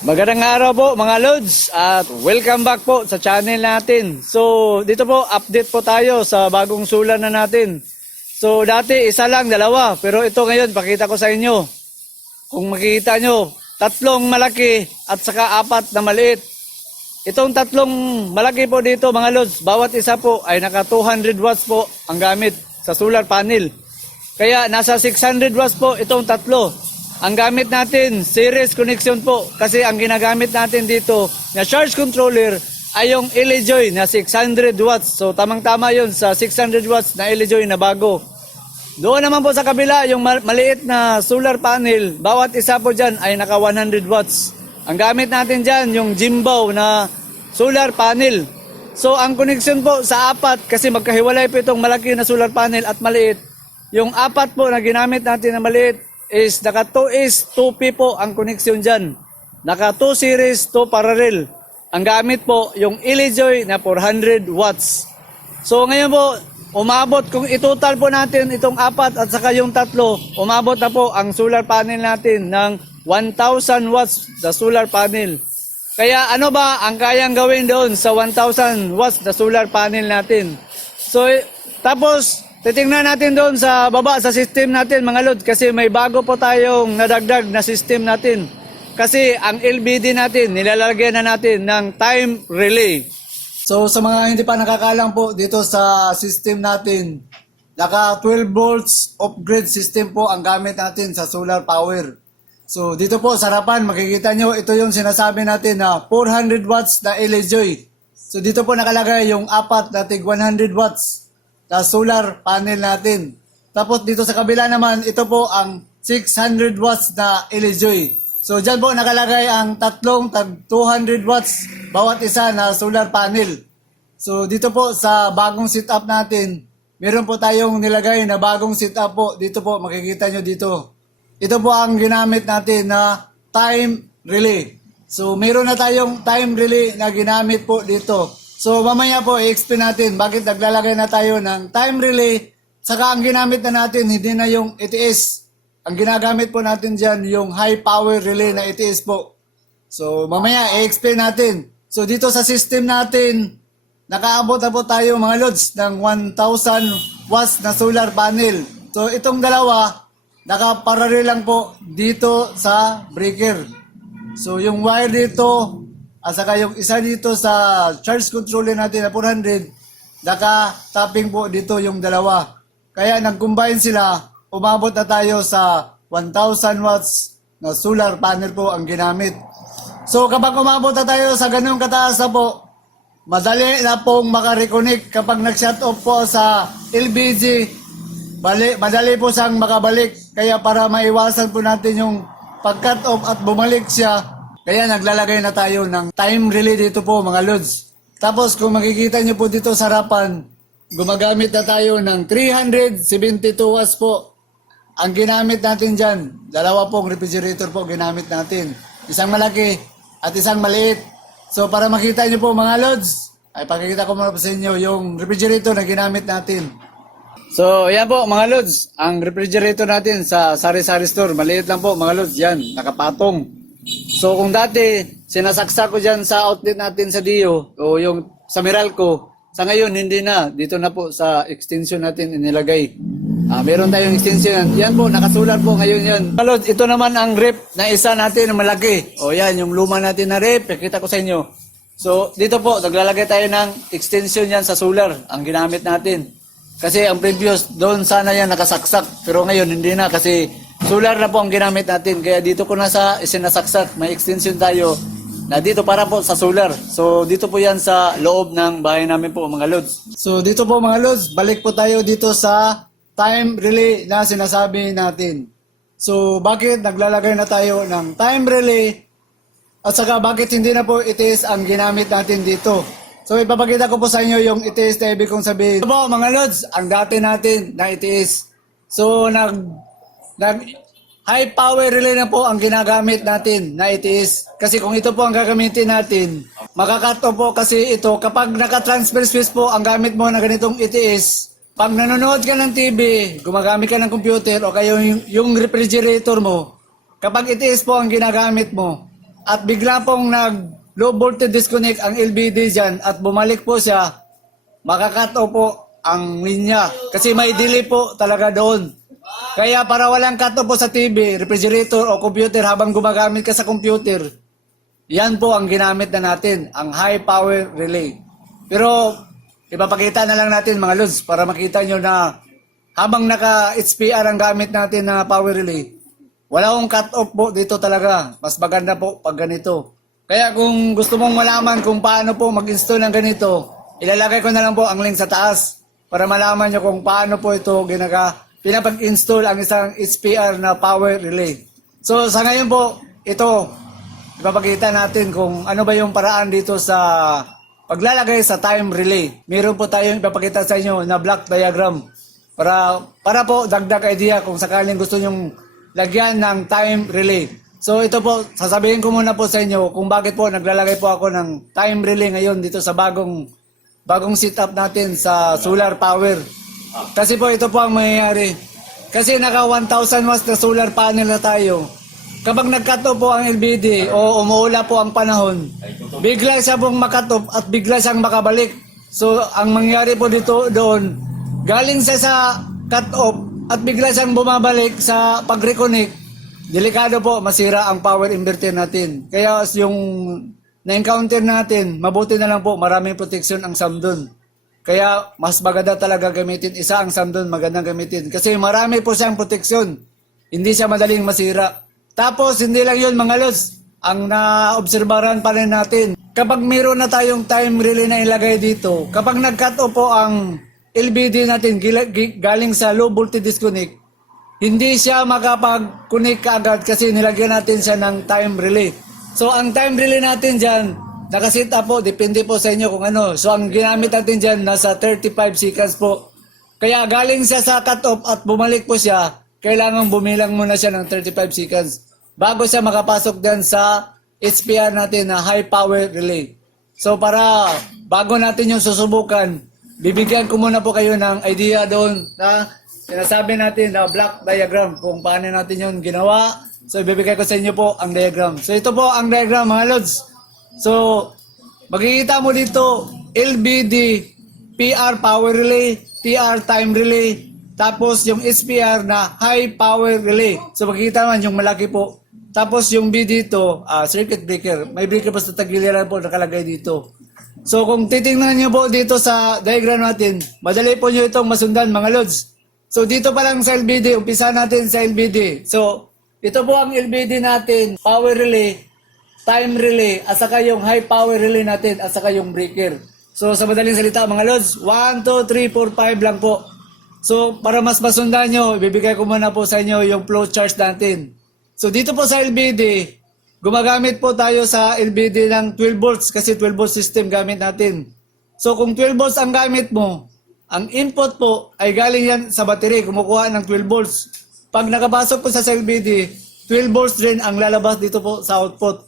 Magandang araw po mga Lods at welcome back po sa channel natin. So dito po update po tayo sa bagong solar na natin. So dati isa lang, dalawa, pero ito ngayon pakita ko sa inyo. Kung makikita nyo, tatlong malaki at saka apat na maliit. Itong tatlong malaki po dito mga Lods, bawat isa po ay naka 200 watts po ang gamit sa solar panel. Kaya nasa 600 watts po itong tatlo. Ang gamit natin, series connection po. Kasi ang ginagamit natin dito na charge controller ay yung LEJOY na 600 watts. So tamang-tama yun sa 600 watts na LEJOY na bago. Doon naman po sa kabila, yung maliit na solar panel, bawat isa po dyan ay naka 100 watts. Ang gamit natin dyan, yung Jimbo na solar panel. So ang connection po sa apat, kasi magkahiwalay po itong malaki na solar panel at maliit. Yung apat po na ginamit natin na maliit, is naka 2P po ang connection dyan. Naka 2 series, 2 parallel. Ang gamit po yung LEJOY na 400 watts. So ngayon po, umabot, kung itotal po natin itong apat at saka yung tatlo, umabot na po ang solar panel natin ng 1,000 watts na solar panel. Kaya ano ba ang kayang gawin doon sa 1,000 watts na solar panel natin? So tapos titingnan natin doon sa baba sa system natin mga Lord, kasi may bago po tayong nadagdag na system natin. Kasi ang LBD natin, nilalagyan na natin ng time relay. So sa mga hindi pa nakakalang po dito sa system natin, naka 12 volts off-grid system po ang gamit natin sa solar power. So dito po sa harapan makikita nyo, ito yung sinasabi natin na 400 watts na LEJOY. So dito po nakalagay yung apat na tig 100 watts na solar panel natin. Tapos dito sa kabila naman, ito po ang 600 watts na LEJOY. So dyan po nakalagay ang tatlong tag 200 watts bawat isa na solar panel. So dito po sa bagong setup natin, meron po tayong nilagay na bagong setup po. Dito po makikita nyo dito. Ito po ang ginamit natin na time relay. So meron na tayong time relay na ginamit po dito. So mamaya po i-explain natin bakit naglalagay na tayo ng time relay. Saka ang ginamit na natin hindi na yung ETS. Ang ginagamit po natin dyan yung high power relay na ETS po. So mamaya i-explain natin. So dito sa system natin, nakaabot na po tayo mga Lods ng 1,000 watts na solar panel. So itong dalawa, nakaparallel lang po dito sa breaker. So yung wire dito, at saka yung isa dito sa charge controller natin na 400, naka-tapping po dito yung dalawa. Kaya nag-combine sila, umabot na tayo sa 1,000 watts na solar panel po ang ginamit. So kapag umabot na tayo sa ganung kataas na po, madali na pong makareconnect kapag nag-shut off po sa LBG, madali po siyang makabalik. Kaya para maiwasan po natin yung pag-cut off at bumalik siya, kaya naglalagay na tayo ng time relay dito po mga Lods. Tapos kung makikita nyo po dito sa harapan, gumagamit na tayo ng 372 watts po. Ang ginamit natin dyan, dalawa pong refrigerator po ginamit natin. Isang malaki at isang maliit. So para makita nyo po mga Lods, ay pakikita ko muna po sa inyo yung refrigerator na ginamit natin. So yan po mga Lods, ang refrigerator natin sa sari-sari store, maliit lang po mga Lods, yan, nakapatong. So kung dati sinasaksak ko dyan sa outlet natin sa Dio o yung sa Meralco, sa ngayon hindi na, dito na po sa extension natin inilagay. Meron tayong extension yan po, nakasulat po ngayon yan. Kalod, ito naman ang rep na isa natin na malaki. O yan, yung luma natin na rep, pakita ko sa inyo. So dito po, naglalagay tayo ng extension yan sa solar, ang ginamit natin. Kasi ang previous, doon sana yan nakasaksak, pero ngayon hindi na kasi solar na po ang ginamit natin. Kaya dito ko na sa isinasaksak, may extension tayo na dito para po sa solar. So dito po yan sa loob ng bahay namin po mga Lods. So dito po mga Lods, balik po tayo dito sa time relay na sinasabi natin. So bakit naglalagay na tayo ng time relay at saka bakit hindi na po ETS ang ginamit natin dito. So ipapakita ko po sa inyo yung ETS na ibig kong sabihin. Ito po mga Lods, ang dati natin na ETS. So high power relay na po ang ginagamit natin na ETS. Kasi kung ito po ang gagamitin natin, makakato po kasi ito kapag naka-transfer switch po ang gamit mo na ganitong ETS. Pag nanonood ka ng TV, gumagamit ka ng computer o kayo yung refrigerator mo, kapag ETS po ang ginagamit mo, at bigla pong low voltage disconnect ang LBD dyan at bumalik po siya, makakat off po ang linya. Kasi may delay po talaga doon. Kaya para walang cut off po sa TV, refrigerator o computer habang gumagamit ka sa computer, yan po ang ginamit na natin, ang high power relay. Pero ipapakita na lang natin mga lods para makita nyo na habang naka HPR ang gamit natin na power relay, wala akong cut off po dito talaga. Mas maganda po pag ganito. Kaya kung gusto mong malaman kung paano po mag-install ng ganito, ilalagay ko na lang po ang link sa taas para malaman nyo kung paano po ito pinapag-install ang isang HPR na power relay. So sa ngayon po, ito, ipapakita natin kung ano ba yung paraan dito sa paglalagay sa time relay. Meron po tayong ipapakita sa inyo na block diagram para po dagdag idea kung sakaling gusto nyong lagyan ng time relay. So ito po, sasabihin ko muna po sa inyo kung bakit po naglalagay po ako ng time relay ngayon dito sa bagong setup natin sa solar power. Kasi po ito po ang mangyayari. Kasi naka 1,000 watts na solar panel na tayo. Kapag nag-cut off po ang LBD o umuula po ang panahon, bigla siya pong makat off at bigla siyang makabalik. So ang mangyayari po dito doon, galing siya sa cut off at bigla siyang bumabalik sa pag-reconnect, delikado po, masira ang power inverter natin. Kaya yung na-encounter natin, mabuti na lang po, maraming protection ang Samdon. Kaya mas maganda talaga gamitin. Isa ang Samdon, magandang gamitin. Kasi marami po siyang protection. Hindi siya madaling masira. Tapos, hindi lang yun mga lods. Ang naobserbaran pa rin natin, kapag mayroon na tayong time relay na ilagay dito, kapag nag-cut off po ang LBD natin galing sa low voltage disconnect, hindi siya makapag-connect kaagad kasi nilagyan natin siya ng time relay. So ang time relay natin dyan, nakasit up po, depende po sa inyo kung ano. So ang ginamit natin dyan, nasa 35 seconds po. Kaya galing siya sa cut off at bumalik po siya, kailangan bumilang muna siya ng 35 seconds bago siya makapasok dyan sa HPR natin na high power relay. So para bago natin yung susubukan, bibigyan ko muna po kayo ng idea doon na sinasabi natin na block diagram kung paano natin yun ginawa. So ibibigay ko sa inyo po ang diagram. So ito po ang diagram mga lods. So makikita mo dito LBD, PR power relay, TR time relay, tapos yung SPR na high power relay. So makikita naman yung malaki po. Tapos yung B dito, circuit breaker. May breaker pa sa tagiliran po nakalagay dito. So kung titingnan nyo po dito sa diagram natin, madali po nyo itong masundan mga lods. So dito pa lang sa LBD, umpisa natin sa LBD. So ito po ang LBD natin, power relay, time relay, at saka yung high power relay natin, at saka yung breaker. So sa madaling salita mga lods, 1, 2, 3, 4, 5 lang po. So para mas masundan nyo, ibibigay ko muna po sa inyo yung flow chart natin. So dito po sa LBD, gumagamit po tayo sa LBD ng 12 volts kasi 12 volts system gamit natin. So kung 12 volts ang gamit mo, ang input po ay galing yan sa battery, kumukuha ng 12 volts. Pag nakapasok po sa LBD, 12 volts rin ang lalabas dito po sa output.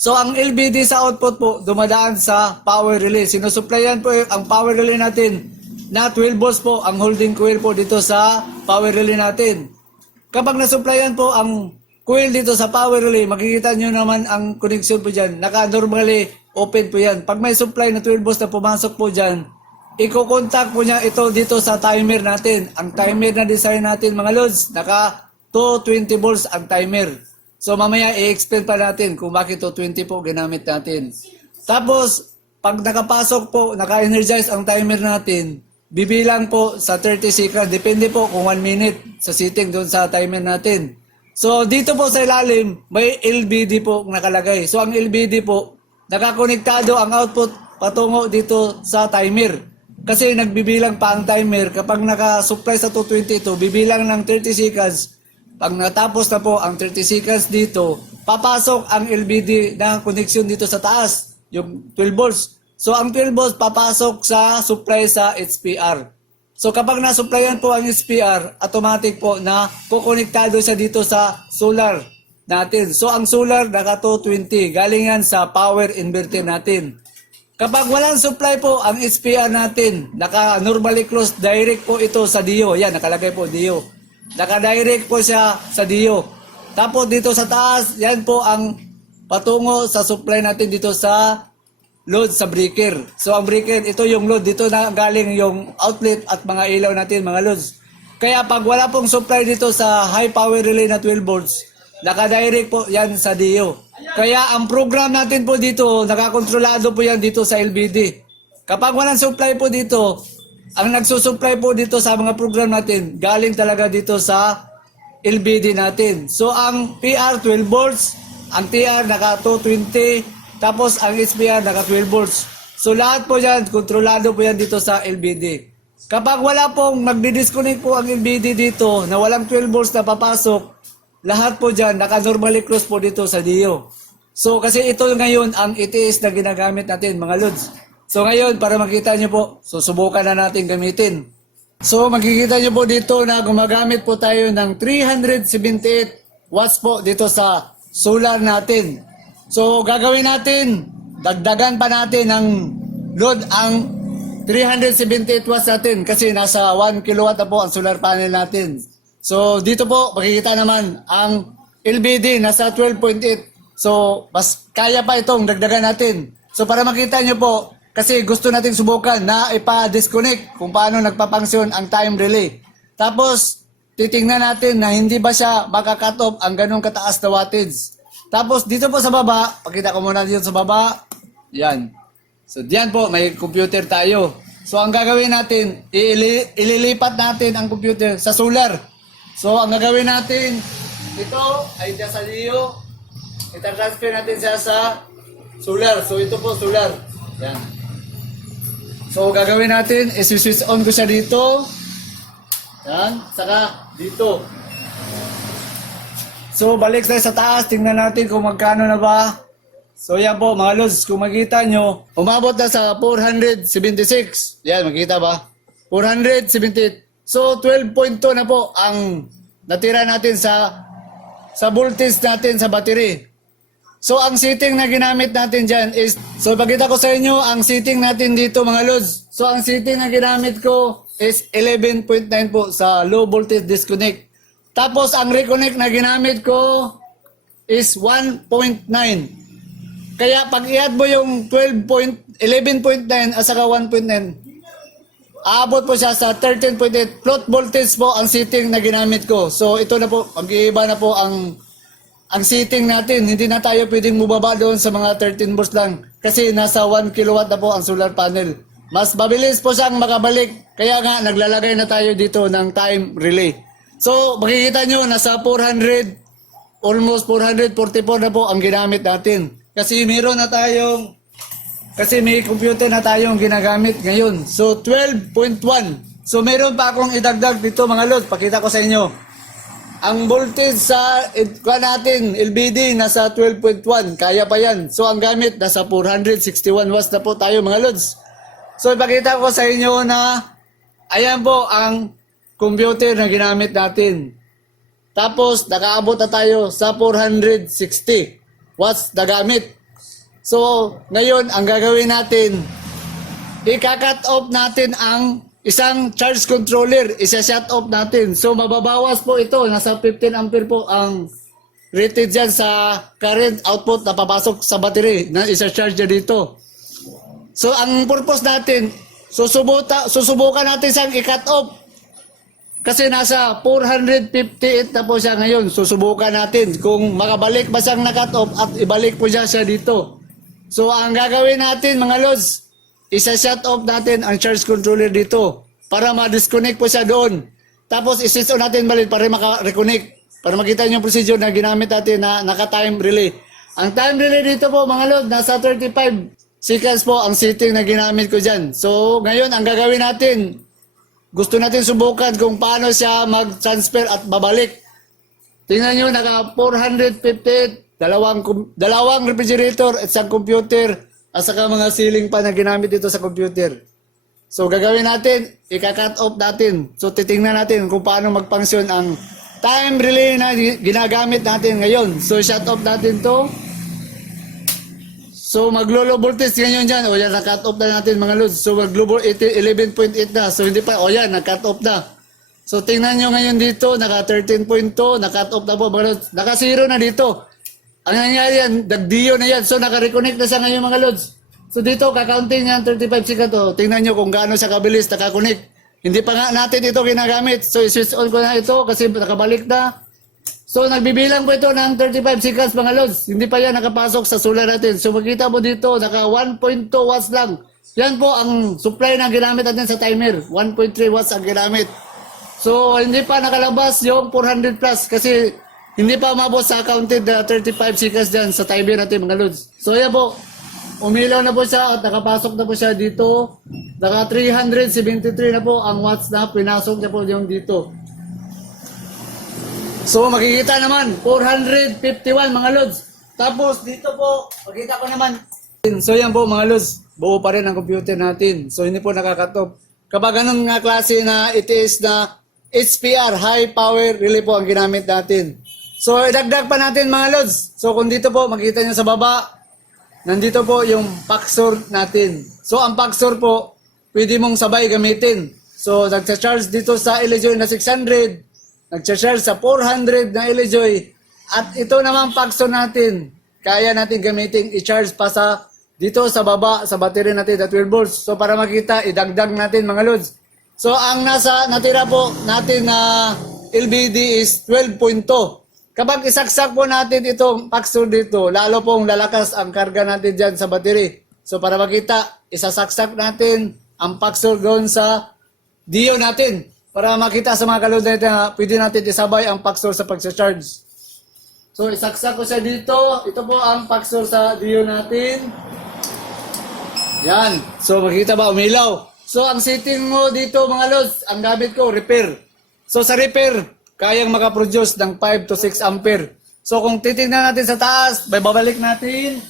So ang LBD sa output po, dumadaan sa power relay. Sinusupplyan po ang power relay natin na 12 volts po ang holding coil po dito sa power relay natin. Kapag nasupplyan po ang coil dito sa power relay, makikita nyo naman ang connection po dyan. Naka-normally open po yan. Pag may supply na 12 volts na pumasok po dyan, i-contact po niya ito dito sa timer natin. Ang timer na design natin mga lods, naka 220 volts ang timer. So mamaya i-explain pa natin kung bakit 220 po ginamit natin. Tapos, pag nakapasok po, naka-energize ang timer natin, bibilang po sa 30 seconds. Depende po kung 1 minute sa setting doon sa timer natin. So dito po sa ilalim, may LBD po nakalagay. So ang LBD po, nakakonektado ang output patungo dito sa timer. Kasi nagbibilang pa ang timer. Kapag naka-supply sa 220 ito, bibilang ng 30 seconds. Pag natapos na po ang 30 seconds dito, papasok ang LBD na connection dito sa taas, yung 12 volts. So ang 12 volts papasok sa supply sa HPR. So kapag nasupplyan po ang HPR, automatic po na kukonektado siya dito sa solar natin. So ang solar naka 220, galing yan sa power inverter natin. Kapag walang supply po ang HPR natin, naka normally closed, direct po ito sa DIO. Yan, nakalagay po DIO. Naka direct po siya sa DIO. Tapos dito sa taas, yan po ang patungo sa supply natin dito sa load sa breaker. So ang breaker, ito yung load, dito na galing yung outlet at mga ilaw natin mga loads. Kaya pag wala pong supply dito sa high power relay na 12 volts, nakadirect po yan sa DO. Kaya ang program natin po dito, nakakontrolado po yan dito sa LBD. Kapag walang supply po dito, ang nagsusupply po dito sa mga program natin, galing talaga dito sa LBD natin. So ang PR 12 volts, ang TR naka 220, tapos ang SPR naka 12 volts. So lahat po yan, kontrolado po yan dito sa LBD. Kapag wala pong magdi-disconnect po ang LBD dito na walang 12 volts na papasok, lahat po dyan naka-normally close po dito sa DO. So kasi ito ngayon ang ETS na ginagamit natin mga lods. So ngayon para makita nyo po, susubukan na natin gamitin. So makikita nyo po dito na gumagamit po tayo ng 378 watts po dito sa solar natin. So gagawin natin, dagdagan pa natin ng load ang 378 watts natin kasi nasa 1 kilowatt na po ang solar panel natin. So dito po makikita naman ang LBD nasa 12.8. So mas kaya pa itong dagdagan natin. So para makita nyo po, kasi gusto natin subukan na ipa-disconnect kung paano nagpapangsyon ang time relay. Tapos titingnan natin na hindi ba siya maka-cut off ang ganong kataas na wattage. Tapos dito po sa baba, pakita ko muna dito sa baba. Yan. So diyan po may computer tayo. So ang gagawin natin, ililipat natin ang computer sa solar. So ang gagawin natin, ito ay dyan sa LEO. Ita-transfer natin siya sa solar. So ito po solar. Yan. So gagawin natin, isi-switch on ko siya dito. Yan. Saka dito. So balik tayo sa taas, tingnan natin kung magkano na ba. So yan po mga lods, kung makita nyo, umabot na sa 476. Yan, makita ba? 478. So 12.2 na po ang natira natin sa voltage natin sa battery. So ang setting na ginamit natin dyan is, so pagkita ko sa inyo ang setting natin dito mga lods. So ang setting na ginamit ko is 11.9 po sa low voltage disconnect. Tapos ang reconnect na ginamit ko is 1.9. Kaya pag i-add mo yung 11.9 at saka 1.9, aabot po siya sa 13.8. Float voltage po ang setting na ginamit ko. So ito na po, mag-iiba na po ang setting natin. Hindi na tayo pwedeng mubaba doon sa mga 13 volts lang. Kasi nasa 1 kilowatt na po ang solar panel. Mas mabilis po siyang makabalik. Kaya nga naglalagay na tayo dito ng time relay. So, makikita nyo, nasa 400, almost 444 na po ang ginamit natin. Kasi meron na tayong, kasi may computer na tayong ginagamit ngayon. So, 12.1. So, meron pa akong idagdag dito mga lods. Pakita ko sa inyo. Ang voltage sa natin, LBD, nasa 12.1. Kaya pa yan. So, ang gamit, nasa 461 watts na po tayo mga lods. So, ipakita ko sa inyo na, ayan po ang computer na ginamit natin. Tapos, nakaabot na tayo sa 460 watts na gamit. So, ngayon, ang gagawin natin, ika-cut off natin ang isang charge controller. Isa-shut off natin. So, mababawas po ito. Nasa 15 ampere po ang rated dyan sa current output na papasok sa battery na isa-charge dyan dito. So, ang purpose natin, susubukan natin siyang i-cut off. Kasi nasa 458 na po siya ngayon. Susubukan natin kung makabalik ba siyang na-cut off at ibalik po siya dito. So ang gagawin natin mga lods, isa-shut off natin ang charge controller dito para ma-disconnect po siya doon. Tapos isi-switch on natin balik para maka-reconnect. Para makita niyo yung procedure na ginamit natin na naka-time relay. Ang time relay dito po mga lods, nasa 35 seconds po ang setting na ginamit ko dyan. So ngayon ang gagawin natin, gusto natin subukan kung paano siya mag-transfer at babalik. Tingnan nyo, naka 458, dalawang refrigerator at isang computer at saka mga ceiling pa na ginamit dito sa computer. So gagawin natin, ika-cut off natin. So titingnan natin kung paano mag-function ang time relay na ginagamit natin ngayon. So shut off natin to. So maglo-low voltage ngayon dyan. O yan, na-cut off na natin mga lods. So maglo 11.8 na. So hindi pa, o yan, na-cut off na. So tingnan nyo ngayon dito, naka 13.2, na-cut off na po mga lods. Naka 0 na dito. ang nangyari yan, nag-dio na yan. So, naka-reconnect na siya ngayon mga lods. So, dito, kakaunting yan, 35 seconds to. Tingnan nyo kung gaano siya kabilis, naka-connect. Hindi pa nga natin ito ginagamit. So, i-switch on ko na ito kasi nakabalik na. So, nagbibilang po ito ng 35 seconds mga lods. Hindi pa yan nakapasok sa solar natin. So, makita mo dito, naka 1.2 watts lang. Yan po ang supply na ginamit natin sa timer. 1.3 watts ang ginamit. So, hindi pa nakalabas yung 400 plus kasi hindi pa umabot sa counted 35 seconds dyan sa timer natin mga lods. So, yan po. Umilaw na po siya at nakapasok na po siya dito. Naka 373 na po ang watts na pinasok niya po yung dito. So, makikita naman, 451 mga lods. Tapos, dito po, makita ko naman. So, yan po mga lods. Buo pa rin ang computer natin. So, hindi po nakakatop. Kapag ganun nga klase na ITS na HPR, High Power Relay po ang ginamit natin. So, idagdag pa natin mga lods. So, kung dito po, makikita nyo sa baba, nandito po yung Paxor natin. So, ang Paxor po, pwede mong sabay gamitin. So, nagcha-charge dito sa Elejoy na 600, nagcha-charge sa 400 na Elejoy, at ito naman Paxor natin, kaya natin gamitin, i-charge pa sa dito sa baba, sa battery natin na 12 volts. So, para makita, idagdag natin mga lods. So, ang natira po natin na LBD is 12.2. Kapag isaksak po natin itong Paxor dito, lalo pong lalakas ang karga natin dyan sa battery. So para makita, isasaksak natin ang Paxor doon sa Dio natin. Para makita sa mga kalod natin na pwede natin isabay ang Paxor sa pag-charge. So isaksak ko siya dito. Ito po ang Paxor sa Dio natin. Yan. So makita ba umilaw? So ang setting mo dito mga lods, ang gamit ko, repair. So sa repair, kayang makaproduce ng 5 to 6 ampere. So kung titingnan natin sa taas, babalik natin.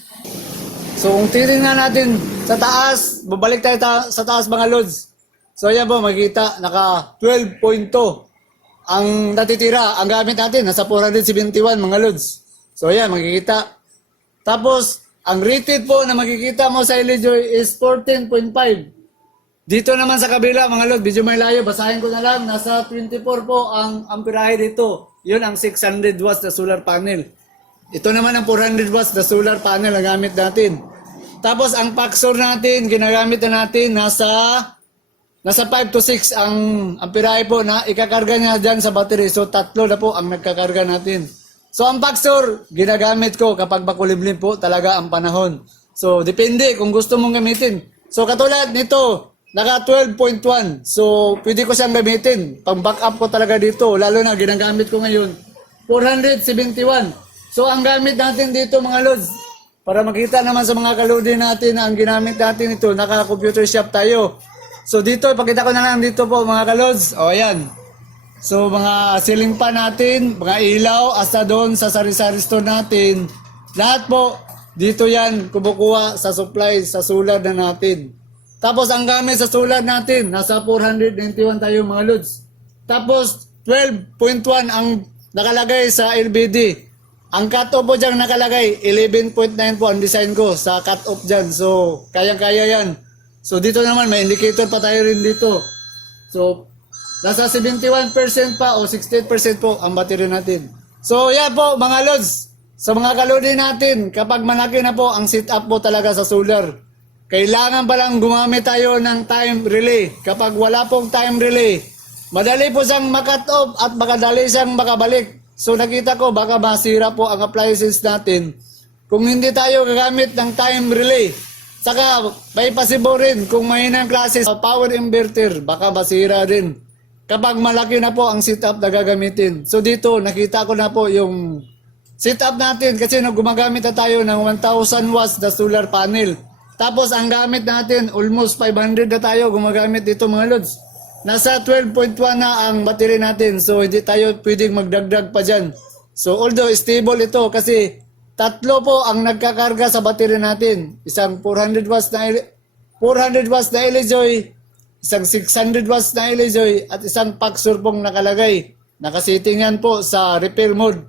So kung titingnan natin sa taas, babalik tayo sa taas mga lods. So yan po, makikita, naka 12.2. Ang natitira, ang gamit natin, nasa 471 mga lods. So yan, makikita. Tapos, ang rated po na makikita mo sa Elejoy is 14.5. Dito naman sa kabila mga lod, medyo may layo, basahin ko na lang, nasa 24 po ang amperahe dito. Yun ang 600 watts na solar panel. Ito naman ang 400 watts na solar panel na gamit natin. Tapos ang Paxor natin, ginagamit na natin, nasa 5 to 6 ang amperahe po na ikakarga niya dyan sa battery. So tatlo na po ang nagkakarga natin. So ang Paxor, ginagamit ko kapag makulimlim po talaga ang panahon. So depende kung gusto mong gamitin. So katulad nito, naka 12.1. So, pwede ko siyang gamitin. Pang backup ko talaga dito. Lalo na, ginagamit ko ngayon. 471. So, ang gamit natin dito mga lods, para makita naman sa mga kalodi natin na ang ginamit natin ito, naka-computer shop tayo. So, dito, pakita ko na lang dito po mga kalods. O, ayan. So, mga ceiling fan natin, mga ilaw, hasta doon sa sari-sari store natin. Lahat po, dito yan, kumukuha sa supply, sa solar na natin. Tapos ang gamit sa solar natin, nasa 491 tayo mga lods. Tapos 12.1 ang nakalagay sa LBD. Ang cut-off po dyan nakalagay, 11.9 po ang design ko sa cut-off dyan. So, kayang-kaya yan. So, dito naman, may indicator pa tayo rin dito. So, nasa 71% pa o 68% po ang battery natin. So, yan po mga lods. Sa mga kalodi natin, kapag malaki na po ang setup po talaga sa solar, kailangan palang gumamit tayo ng time relay. Kapag wala pong time relay, madali po siyang makat off at makadali siyang makabalik. So nakita ko baka masira po ang appliances natin kung hindi tayo gagamit ng time relay. Saka may possible rin kung mahina ang klase sa power inverter, baka masira rin kapag malaki na po ang setup na gagamitin. So dito nakita ko na po yung setup natin kasi gumagamit na tayo ng 1000 watts na solar panel. Tapos ang gamit natin, almost 500 na tayo gumagamit dito mga lods. Nasa 12.1 na ang battery natin. So hindi tayo pwedeng magdagdag pa dyan. So although stable ito kasi tatlo po ang nagkakarga sa battery natin. Isang 400 watts na Elejoy, isang 600 watts na Elejoy, at isang Paxor pong nakalagay. Nakasiting yan po sa repair mode.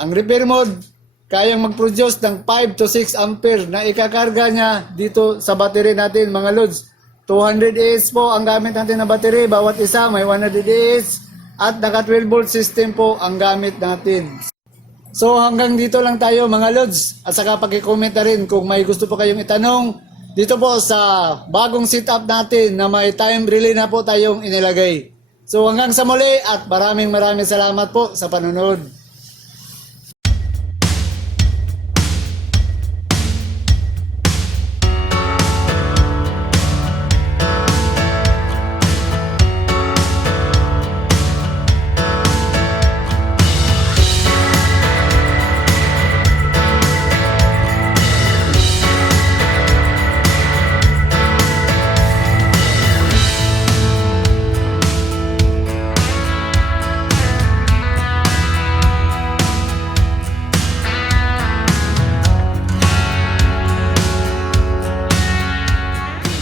Ang repair mode, kayang mag-produce ng 5 to 6 ampere na ikakarga niya dito sa battery natin mga lods. 200 Ah po ang gamit natin na battery. Bawat isa may 100 Ah at naka 12 volt system po ang gamit natin. So hanggang dito lang tayo mga Lods. At saka pag-comment na rin kung may gusto po kayong itanong dito po sa bagong setup natin na may time relay na po tayong inilagay. So hanggang sa muli at maraming salamat po sa panonood.